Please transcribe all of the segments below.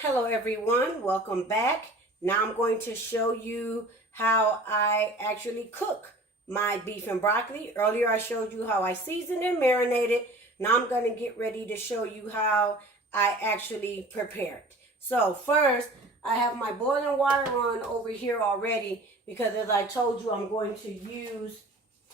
Hello everyone, welcome back. Now I'm going to show you how I actually cook my beef and broccoli. Earlier I showed you how I seasoned and marinated. Now I'm going to get ready to show you how I actually prepare it. So first, I have my boiling water on over here already because as I told you, I'm going to use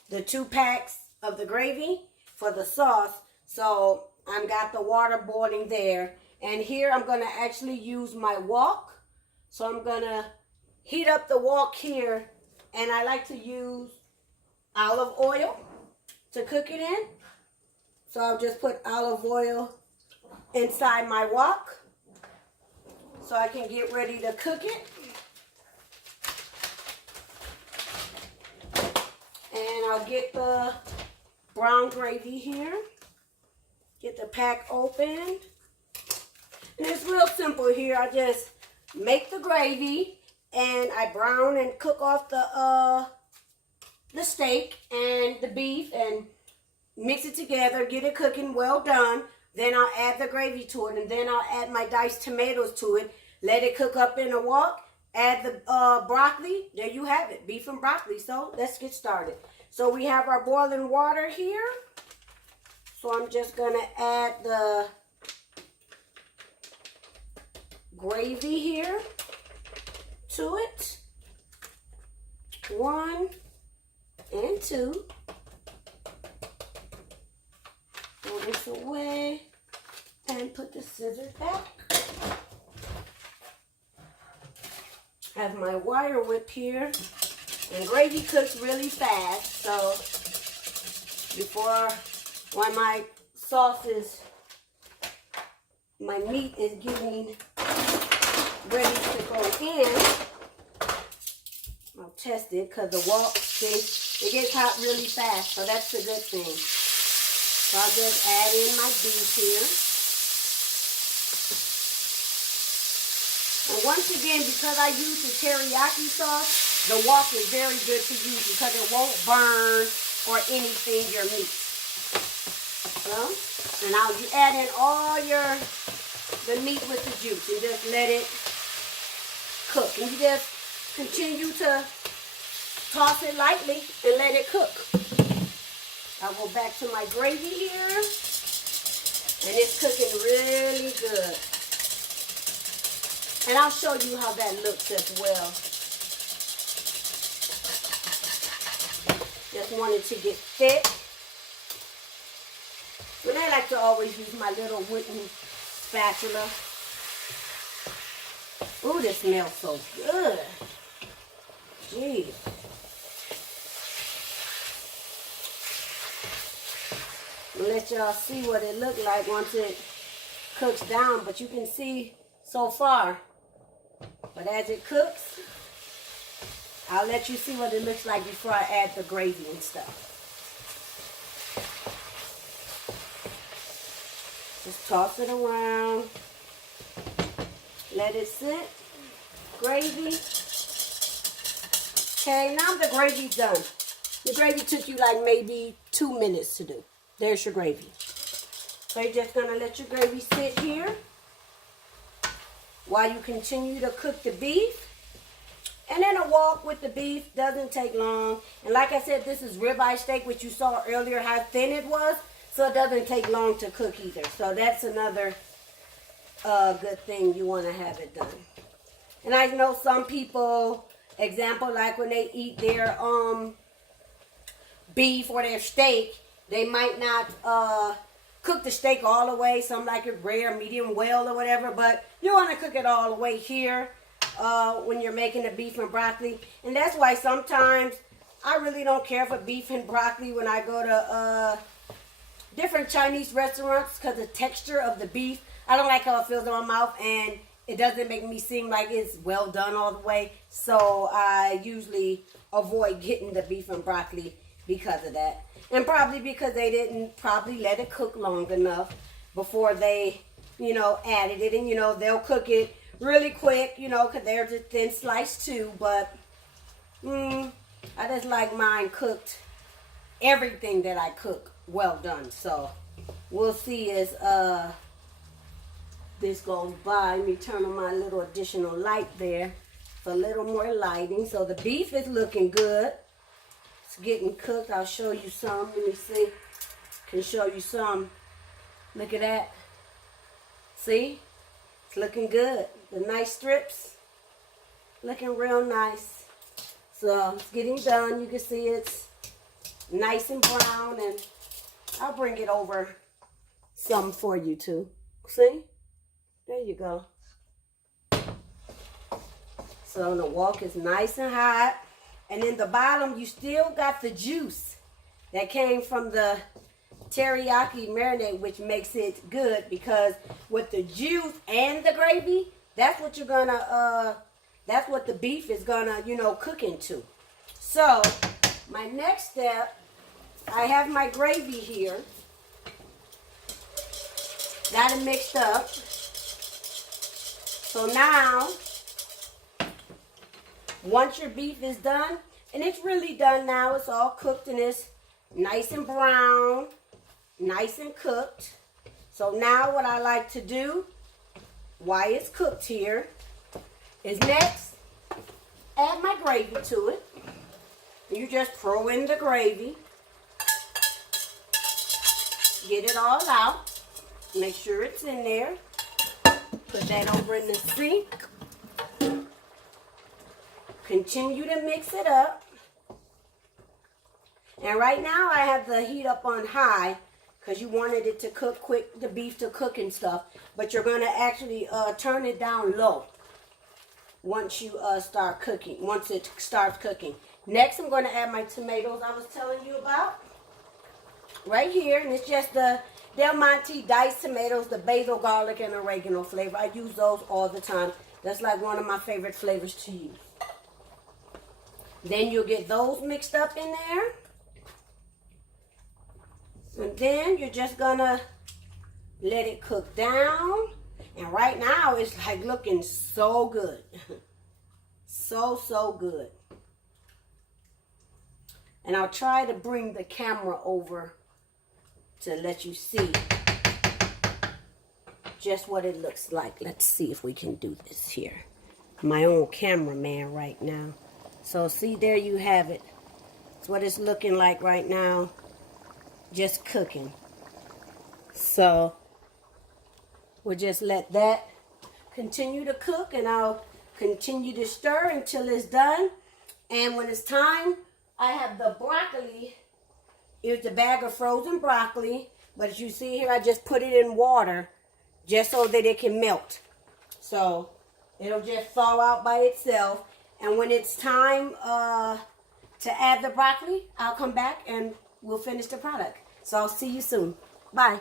the 2 packs of the gravy for the sauce. So I've got the water boiling there. And here I'm going to actually use my wok. So I'm going to heat up the wok here. And I like to use olive oil to cook it in. So I'll just put olive oil inside my wok so I can get ready to cook it. And I'll get the brown gravy here. Get the pack open. And it's real simple here. I just make the gravy and I brown and cook off the steak and the beef and mix it together, get it cooking well done. Then I'll add the gravy to it and then I'll add my diced tomatoes to it. Let it cook up in a wok. Add the broccoli. There you have it, beef and broccoli. So let's get started. So we have our boiling water here. So I'm just going to add the gravy here to it. 1 and 2. Throw this away and put the scissors back. Have my wire whip here. And gravy cooks really fast, so when my sauce is, my meat is getting ready to go in, I'll test it because the wok, it gets hot really fast, so that's a good thing. So I'll just add in my beef here. And once again, because I use the teriyaki sauce, the wok is very good to use because it won't burn or anything your meat. So, and I'll add in all the meat with the juice and just let it cook. And you just continue to toss it lightly and let it cook. I'll go back to my gravy here. And it's cooking really good. And I'll show you how that looks as well. Just wanted to get thick. And I like to always use my little wooden spatula. Ooh, this smells so good. Jeez. I'll let y'all see what it looked like once it cooks down. But you can see so far. But as it cooks, I'll let you see what it looks like before I add the gravy and stuff. Just toss it around. Let it sit. Gravy. Okay, now the gravy's done. The gravy took you like maybe 2 minutes to do. There's your gravy. So you're just going to let your gravy sit here while you continue to cook the beef. And then a wok with the beef doesn't take long. And like I said, this is ribeye steak, which you saw earlier how thin it was. So it doesn't take long to cook either. So that's another good thing you want to have it done. And I know some people, example, like when they eat their beef or their steak, they might not cook the steak all the way. Some like it rare, medium well or whatever. But you want to cook it all the way here. When you're making the beef and broccoli. And that's why sometimes I really don't care for beef and broccoli when I go to different Chinese restaurants because the texture of the beef, I don't like how it feels in my mouth and it doesn't make me seem like it's well done all the way. So I usually avoid getting the beef and broccoli because of that. And probably because they didn't probably let it cook long enough before they, added it. And, they'll cook it really quick, because they're just thin sliced too. But I just like mine cooked, everything that I cook well done. So we'll see as this goes by. Let me turn on my little additional light there for a little more lighting. So the beef is looking good. It's getting cooked. I'll show you some. Let me see. Can show you some. Look at that. See? It's looking good. The nice strips. Looking real nice. So it's getting done. You can see it's nice and brown, and I'll bring it over some for you too. See? There you go. So the wok is nice and hot. And in the bottom, you still got the juice that came from the teriyaki marinade, which makes it good, because with the juice and the gravy, that's what you're gonna, that's what the beef is gonna, you know, cook into. So my next step, I have my gravy here. Got it mixed up. So now, once your beef is done, and it's really done now, it's all cooked and it's nice and brown, nice and cooked. So now what I like to do, while it's cooked here, is next, add my gravy to it. You just throw in the gravy. Get it all out. Make sure it's in there. Put that over in the sink. Continue to mix it up. And right now I have the heat up on high because you wanted it to cook quick, the beef to cook and stuff. But you're going to actually turn it down low once you start cooking, once it starts cooking. Next, I'm going to add my tomatoes I was telling you about. Right here, and it's just the Del Monte diced tomatoes, the basil, garlic, and oregano flavor. I use those all the time. That's like one of my favorite flavors to use. Then you'll get those mixed up in there. And then you're just gonna let it cook down. And right now it's like looking so good. So good. And I'll try to bring the camera over to let you see just what it looks like. Let's see if we can do this here. My own cameraman right now. So see, there you have it. That's what it's looking like right now. Just cooking. So we'll just let that continue to cook, and I'll continue to stir until it's done. And when it's time, I have the broccoli. It's a bag of frozen broccoli, but as you see here, I just put it in water just so that it can melt. So it'll just thaw out by itself. And when it's time to add the broccoli, I'll come back and we'll finish the product. So I'll see you soon. Bye.